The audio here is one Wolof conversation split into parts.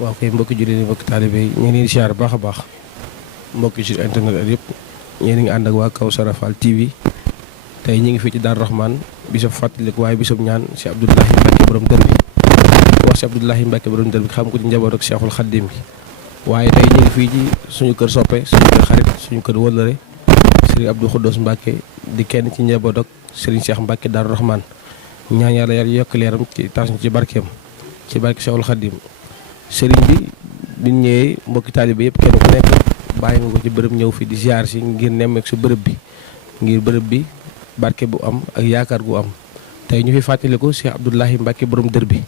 waaw kay mbokki jullit yi mbokki taalibe yi ñu ngi leen di siyaar baax a baax mbokki ci internet ak yëpp yéen a ngi ànd ak waa Kawsara Fall TV tey ñu ngi fii ci Daaru Rahman bisub fàttaliku waaye bisub ñaan si Abdoulahi Mbacke borom dër bi wax si Abdoulahi Mbacke borom dër bi xam ko ci njaboot ak Cheikhul Khadim bi waaye tey ñu ngi fii ci suñu kër soppe suñu kër xarit suñu kër wëllëre Serigne Abdou Khoudoss Mbacke di kenn ci njaboot ak Serigne Cheikh Mbacke Daaru Rahman ñaan yàlla yokk leeram ci tas ci barkeem ci barke Cheikhul Khadim sëriñ bi biñ ñëwee mbokki taalibe yëpp kenn ku nekk bàyyi nga ko ci bërëb ñëw fi di ziar si ngir nemmeek su bërëb bi ngir bërëb bi barke bu am ak yaakaar gu am tey ñu fi fàttaliku Cheikh Abdoulahi Mbacke borom dër bi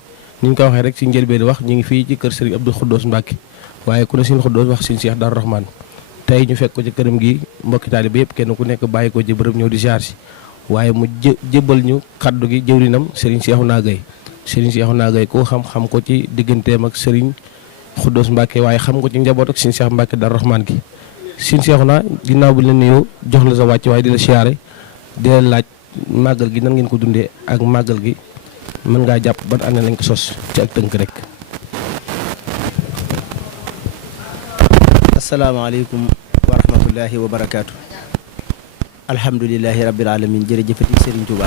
ni ñu ko waxee rek ci njëlbeen wax ñu ngi fii ci kër sëriñ Abdou Khoudoss Mbacke waaye ku ne sëriñ Khoudoss wax sëriñ Cheikh Daaru Rahman tey ñu fekk ko ci këram gi mbokki taalibe yëpp kenn ku nekk bàyyi ko ci bërëb ñëw di ziar si waaye mu jébbal ñu kaddu gi jëwrinam sëriñ Cheikhouna Gaye Serigne Cheikhouna Gaye ko xam ko ci digganteem ak Serigne Khoudoss Mbacke waaye xam ko ci njaboot ak Serigne Cheikh Mbacke Daaru Rahman gi Serigne Cheikhouna ginnaaw bi la nuyoo jox la sa wàcc waaye di la siyaare di la laaj màggal gi nan ngeen ko dundee ak màggal gi mën ngaa jàpp ban année lañ ko sos ci ak tënk rek. asalaamaaleykum wa rahmatullahi wa barakaatu. alhamdulilahi rabbil alamin jërëjëfati Serigne Touba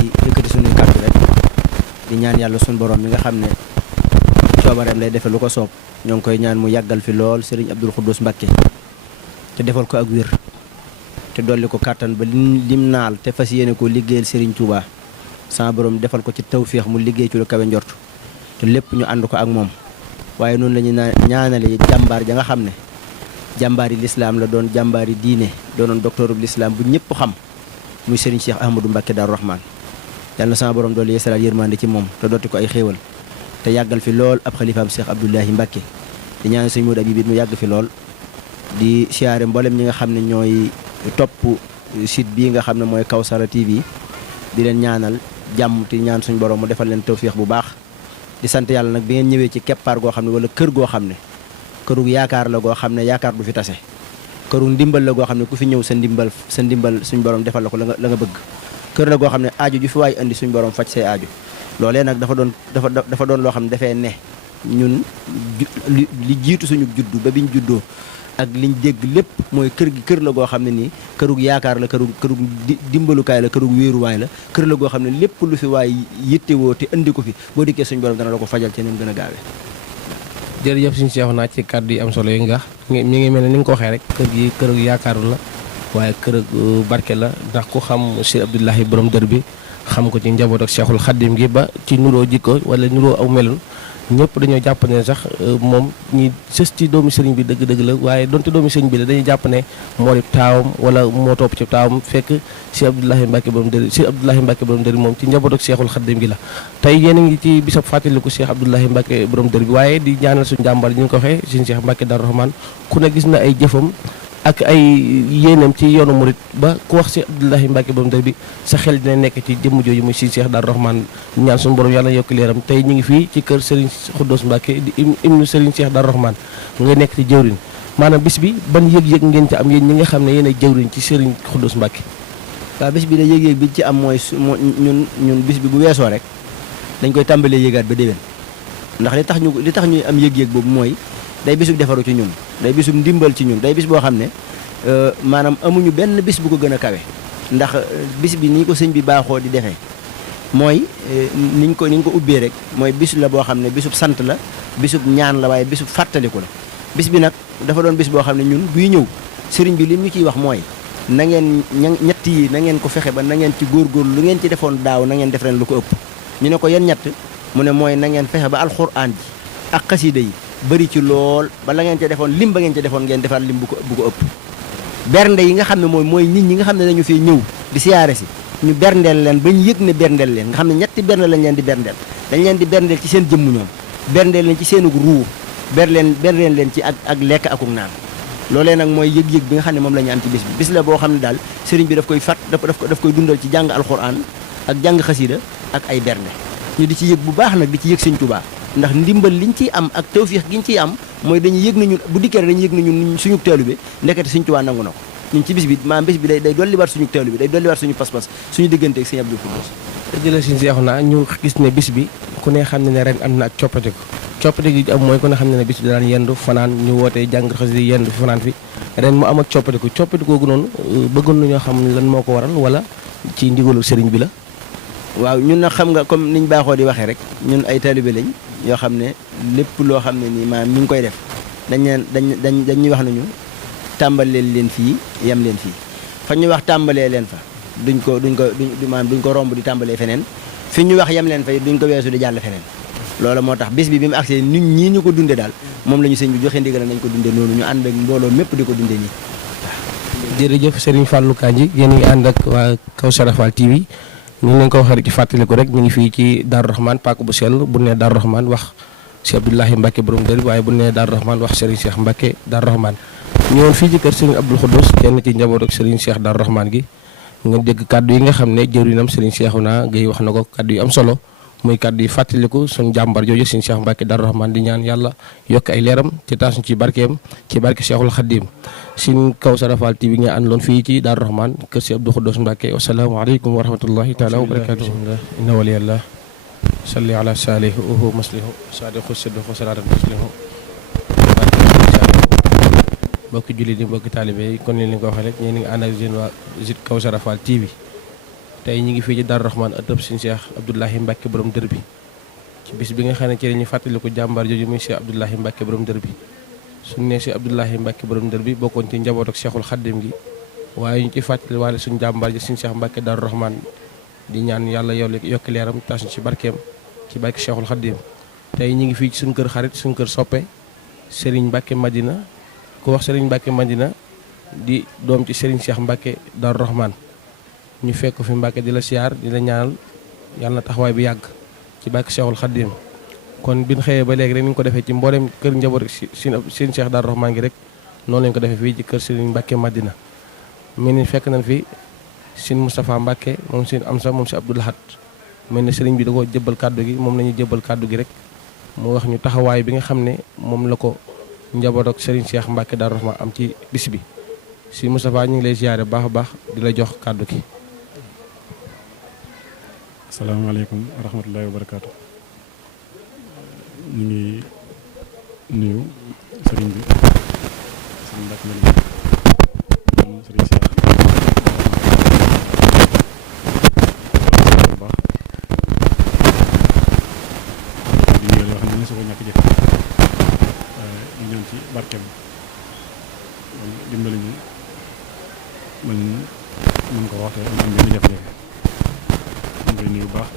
di yëkkati suñuy kàddu rek. di ñaan yàlla suñu borom mi nga xam ne coobareem lay defe lu ko soob ñoo ngi koy ñaan mu yàggal fi lool Serigne Abdou Khoudoss Mbacke te defal ko ak wér te dolli ko kàttan ba lim naal te fas yéene ko liggéeyal Serigne Touba sama borom defal ko ci tawféex mu liggéey ci lu kawe njort te lépp ñu ànd ko ak moom waaye noonu la ñu ñaanale jàmbaar ja nga xam ne jàmbaari lislaam la doon jàmbaari diine doonoon docteurub lislaam bu ñëpp xam muy Serigne Cheikh Ahmadou Mbacke Daaru Rahman yàlla na sama borom doolu yeesalaat yërmande ci moom te dooti ko ay xéewal te yàggal fi lool ab xalifaam Cheikh Abdoulahi Mbacke di ñaan sëñ Modou Abib mu yàgg fi lool di siyaare mboolem ñi nga xam ne ñooy topp site bii nga xam ne mooy Kawsara TV di leen ñaanal jàmm te ñaan suñ borom mu defal leen tawféex bu baax di sant yàlla nag bi ngeen ñëwee ci keppaar goo xam ne wala kër goo xam ne kërug yaakaar la goo xam ne yaakaar du fi tase kërug ndimbal la goo xam ne ku fi ñëw sa ndimbal suñ borom defal la ko la nga bëgg kër la goo xam ne aaju ju fi waay indi suñ borom faj say aaju loolee nag dafa doon loo xam ne dafay ne ñun li jiitu suñu juddu ba biñ juddoo ak liñ dégg lépp mooy kër gi kër la goo xam ne nii kërug yaakaar la kërug dimbalukaay la kërug wéeruwaay la kër la goo xam ne lépp lu fi waay yittewoo te indi ko fi boo dikkee suñ borom dana la ko fajal ci ni mu gën a gaawee. jërëjëf suñu Cheikhouna ci kàddu yi am solo yi nga mi ngi mel ne ni nga ko waxee rek kër gi kërug yaakaar la waaye kër barke la ndax ku xam Cheikh Abdoulahi borom dër bi xam ko ci njaboot ak Cheikhul Khadim gi ba ci nuroo jikko wala nuroo aw melun ñëpp dañoo jàpp ne sax moom ñi sës ci doomi sëriñ bi dëgg-dëgg la waaye donte doomi sëriñ bi la dañuy jàpp ne moo di taawam wala moo topp ci taawam fekk Cheikh Abdoulahi Mbacke borom dër Cheikh Abdoulahi Mbacke borom dër bi moom ci njaboot ak Cheikhul Khadim gi la tey yéen a ngi ci bisab fàttaliku Cheikh Abdoulahi Mbacke borom dër bi waaye di ñaanal suñu jàmbar ñu ngi ko waxee suñu Cheikh Mbacke Daaru Rahman ku ne gis na ay jëfam ak ay yéenam ci yoonu murit ba ku wax Cheikh Abdoulahi Mbacke borom dër bi sa xel dina nekk ci jëmm jooju muy si Cheikh Daaru Rahman ñaan suñu borom yàlla yokk leeram tey ñu ngi fii ci kër Serigne Khoudoss Mbacke di ibnu Serigne Cheikh Daaru Rahman nga nekk ci jëwriñ maanaam bis bi ban yëg-yëg ngeen ci am yéen ñi nga xam ne yéen a jëwriñ ci Serigne Khoudoss Mbacke. waaw bis bi da yëg-yëg bi ci am mooy ñun bis bi bu weesoo rek dañ koy tàmbalee yëgaat ba déwén ndax li tax ñuy am yëg-yëg boobu mooy day bisub defaru ci ñun day bisub ndimbal ci ñun day bis boo xam ne maanaam amuñu benn bis bu ko gën a kawe ndax bis bi nii ko sëñ bi baaxoo di defee mooy niñ ko ubbee rek mooy bis la boo xam ne bisub sant la bisub ñaan la waaye bisub fàttaliku la bis bi nag dafa doon bis boo xam ne ñun buy ñëw sëriñ bi li ñu ciy wax mooy na ngeen ñett yi na ngeen ko fexe ba na ngeen ci góorgóorlu lu ngeen ci defoon daaw na ngeen def ren lu ko ëpp ñu ne ko yan ñett mu ne mooy na ngeen fexe ba alxuraan ji ak xasida yi bëri ci lool ba la ngeen ca defoon lim ba ngeen ca defoon ngeen defaat lim bu ko ëpp bernde yi nga xam ne mooy nit ñi nga xam ne dañu fee ñëw di siyaare si ñu berndeel leen ba ñu yëg ne berndeel leen nga xam ne ñetti bernde lañ leen di berndeel dañ leen di berndeel ci seen jëmm ñoom berndeel leen ci seenu ruu berndeel leen ci ak lekk akuk naan loolee nag mooy yëg-yëg bi nga xam ne moom la ñu am ci bis la boo xam ne daal sëriñ bi daf koy dundal ci jàng alxuraan ak jàng xasida ak ay bernde ñu di ci yëg bu baax nag di ci yëg sëñ Tuubaa ndax ndimbal liñ ciy am ak tawfiix giñ ciy am mooy dañuy yëg nañu bu dikkee dañuy yëg nañu suñu taalibe ndekete sëñ Tuubaa nangu na ko ñun ci bis bi maanaam bis bi day dolliwaat suñu taalibe day dolliwaat suñu pas-pas suñu diggante ak sëñ Abdou Khoudoss dëgg la si seexu naa ñu gis ne bis bi ku ne xam ne ne ren am na ak coppatiku gi am mooy ku ne xam ne ne bis bi daan yendu fanaan ñu wootee jàng xasida yendu fi fanaan fi ren mu am ak coppatiku googu noonu bëggoon nañoo xam lan moo ko waral wala ci ndigalu sëriñ bi la. waaw ñun nag xam nga comme niñ baaxoo di waxee rek ñun ay taalibe lañ yoo xam ne lépp loo xam ne nii maanaam ñu ngi koy def dañ ñuy wax nañu tàmbaleel leen fii yem leen fii fa ñu wax tàmbalee leen fa duñ ko romb di tàmbalee feneen fi ñu wax yem leen fa duñ ko weesu di jàll feneen loolu moo tax bis bi mu agsee nit ñii ñu ko dunde daal moom la ñu sëñ bi joxe ndigal nañ ko dunde noonu ñu ànd ak mbooloo mépp di ko dunde nii waaw. jërëjëf Serigne Fallou Kandji yéen a ngi ànd ak waa Kawsara Fall TV ñu ngi leen ko waxee rek ci fàttaliku rek ñu ngi fii ci Darou Rahmane pàkk bu sell bu nee Darou Rahmane wax Cheikh Abdoulahi Mbacke borom dër waaye bu nee Darou Rahmane wax Serigne Cheikh Mbacke Darou Rahmane ñëwoon fii ci kër Serigne Abdoul Khoudous kenn ci njaboot ak Serigne Cheikh Darou Rahmane gi nga dégg kàddu yi nga xam ne jëwriñam Serigne Cheikhouna Gueye wax na ko kàddu yu am solo muy kàddu yi fàttaliku suñu jàmbar jooju Serigne Cheikh Mbacke Darou Rahmane di ñaan yàlla yokk ay leeram ci taas ci barkeem ci barke Cheikhul Khadim sin Kawsara Fall TV nga àndoon fii ci Darou Rahmane kër si Abdou Khoudous Mbacke wasalaamaaleykum wa rahmatullahi taala wa barakatuh inna waliyallah salli ala salihu uhu maslihu sadiqu siddiqu salatan muslihu mbokki jullit yi mbokki taalibe yi kon leen ko waxee rek ñeen ngi ànd ak seen waa Zit Kawsara Fall TV tey ñu ngi fii ci Darou Rahmane ëttëb Serigne Cheikh Abdoulahi Mbacke borom dër bi ci bis bi nga xam ne ci ñu fàttaliku jàmbaar jooju muy Cheikh Abdoulahi Mbacke borom dër bi suñu nee Cheikh Abdoulahi Mbacke borom dër bi bokkoon ci njaboot ak Cheikhul Khadim gi waaye ñu ci fàttali waale suñu jàmbaar ji Serigne Cheikh Mbacke Darou Rahmane di ñaan yàlla yokk leeram tas ci barkeem ci barke Cheikhul Khadim tey ñu ngi fii ci suñu kër xarit suñu kër soppe Serigne Mbacke Madina ku wax Serigne Mbacke Madina di doom ci Serigne Cheikh Mbacke Darou Rahmane ñu fekk fi Mbacke di la siyaar di la ñaanal yàlla na taxawaay bi yàgg ci barke Cheikhul Khadim kon bi ñu xëyee ba léegi rek ni ñu ko defee ci mboolem kër njaboot Serigne Cheikh Darou Rahmane gi rek noonu lañu ko defee fii ci kër Serigne Mbacke Madina mel ni fekk nañ fi Serigne Moustapha Mbacke moom Serigne Amsa moom si Abdou Lahad mel ni Serigne bi da ko jëbbal kàddu gi moom la ñuy jëbbal kàddu gi rek mu wax ñu taxawaay bi nga xam ne moom la ko njaboot ak Serigne Cheikh Mbacke Darou Rahmane am ci bis bi si Moustapha ñu ngi lay ziare baax a baax di la jox kàddu gi. asalaamaaleykum wa rahmatullahi wa barakaatu. ñu ngi nuyu Serigne bi Serigne Mbacke Madina moom Serigne Cheikh bu baax di nuyu yoo xam ne su ko ñàkk jëf ñu ñaan ci barkeem dimbali ñu man mën ko waxte am benn jafe-jafe ñu ngi nuyu bu baax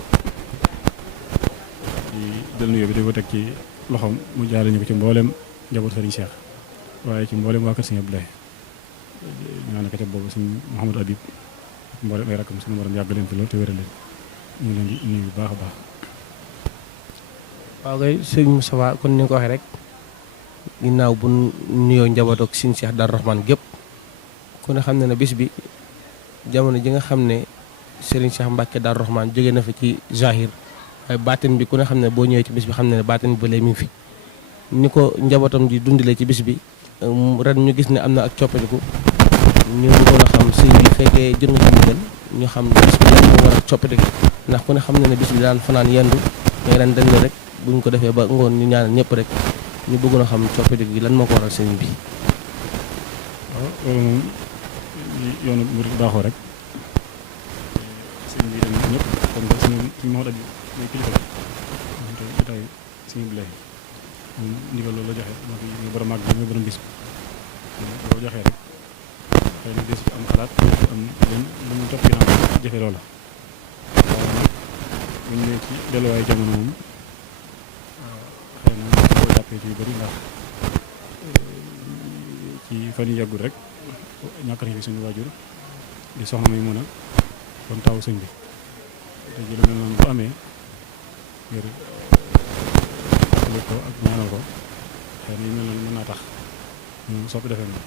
di jël nuyoo bi di ko teg ci loxoom mu jaare ñu ko ci mboolem njaboot Serigne Cheikh waaye ci mboolem waa kër Serigne Abdoulaye ñaan ko ca boobu Serigne Mouhamadou Habib mboolem ay rakkam suñu borom yàgg leen fi loolu te wéral leen ñu ngi leen di nuyu bu baax a baax. waaw kay Serigne Moustapha kon ni nga ko waxee rek ginnaaw bu nuyoo njaboot ak Serigne Cheikh Darou Rahmane gépp ku ne xam ne ne bis bi jamono ji nga xam ne Serigne Cheikh Mbacke Darou Rahmane jóge na fi ci Zahir waaye baatin bi ku ne xam ne boo ñëwee ci bis bi xam ne ne baatin bi ba léegi mi ngi fi ni ko njabootam di dundalee ci bis bi ren ñu gis ne am na ak coppatiku ñu bëggoon a xam sëñ bi fekkee jot nga ci ndigal ñu xam bis bi lan moo war a coppatiku ndax ku ne xam ne ne bis bi daan fanaan yendu mais ren dañ ne rek buñ ko defee ba ngoon ñu ñaanal ñëpp rek ñu bëggoon a xam coppatiku gi lan moo ko waral sëñ bi. waaw loolu moom yoonu murid baaxoo rek sëñ bi dem ñëpp kon ba suñu Mouhamadou Habib mooy kilifa bi moom tamit jotaay suñu Abdoulaye moom ndigal loolu la joxe moo fi ñu borom màgg mooy borom bis bi boo joxee rek xëy na bis am xalaat am leen lu mu topp ginnaaw jëfe loola waaye nag buñ ne ci delluwaay jamono moom xëy na boo jàppee ci yu bëri ndax ci fan yu yàggul rek ñàkk nañ fi suñu waajur di soxna muy mun a kon taw sëñ bi te ji lu mel noonu bu amee ngir fàttali ko ak ñaanal ko xëy na yu mel noonu mën naa tax ñu soppi defee noonu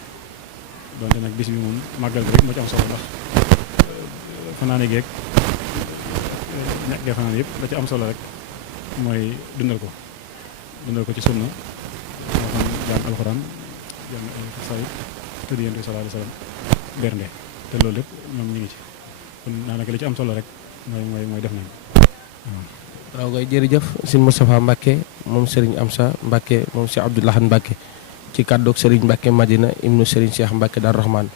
donte nag bis bi moom màggal bi rek moo ci am solo ndax fanaane geeg ñàkk gee fanaan yëpp la ci am solo rek mooy dundal ko ci sunna moo xam jàng alxuraan jàng ay xasaay tëdd yonent bi sallallahu alayhi wa sallam bernde te loolu lépp ñoom ñu ngi ci kon daanaka li ci am solo rek mooy def nañ waaw kay jërëjëf sëñ Moustapha Mbacke moom Serigne Amsa Mbacke moom Cheikh Abdou Lahad Mbacke ci kàddoog Serigne Mbacke Madina ibnu Serigne Cheikh Mbacke Darou Rahman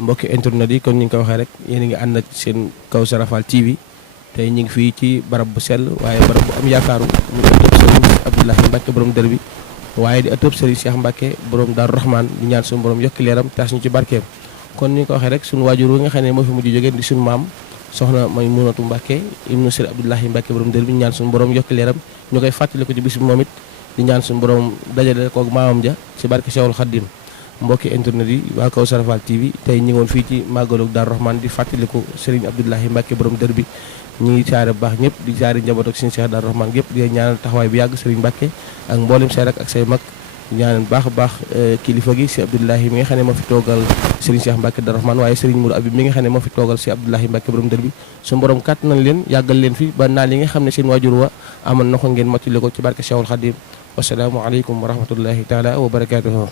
mbokki internet yi kon ni ñu ko waxee rek yéen a ngi ànd ak seen Kawsara Fall TV tey ñu ngi fii ci barab bu sell waaye barab bu am yaakaaru mu ëttëb Serigne Abdou Lahad Mbacke borom dër bi waaye di ëttëb Serigne Cheikh Mbacke borom Darou Rahman di ñaan suñu borom yokki leeram taas ñu ci barkeem kon ni ñu ko waxee rek suñu waajur wi nga xam ne moo fi mujj jógee di suñu maam soxna Maymunatu Mbacke ibnu Serigne Abdou Lahad Mbacke borom dër bi ñaan suñu borom yokki leeram ñu koy fàttali ko ci bis bi moom it di ñaan suñu borom dajale koog maamam ja ci barke Cheikhul Khadim mbokki internet yi waa Kawsara Fall TV tey ñi ngi woon fii ci màggalu Darou Rahman di fàttaliku Serigne Abdou Lahad Mbacke borom dër bi ñu ngi saare bu baax ñëpp di saare njaboot ak suñu Cheikh Darou Rahman yëpp di ñaanal taxawaay bi yàgg Serigne Mbacke ak mboolem say rak ak say mag ñaanal baax a baax kilifa gi si Abdou Lahad mi nga xam ne moo fi toogal Serigne Cheikh Mbacke Darou Rahman waaye Serigne Mourou Abib mi nga xam ne moo fi toogal si Abdou Lahad Mbacke borom dër bi suñu borom kàtt nañ leen yàggal leen fi ba naal yi nga xam ne seen waajur wa amoon na ko ngeen mottali ko ci barke Cheikhul Khadim wasalaamu aleykum wa rahmatullahi taala wa barakatuhu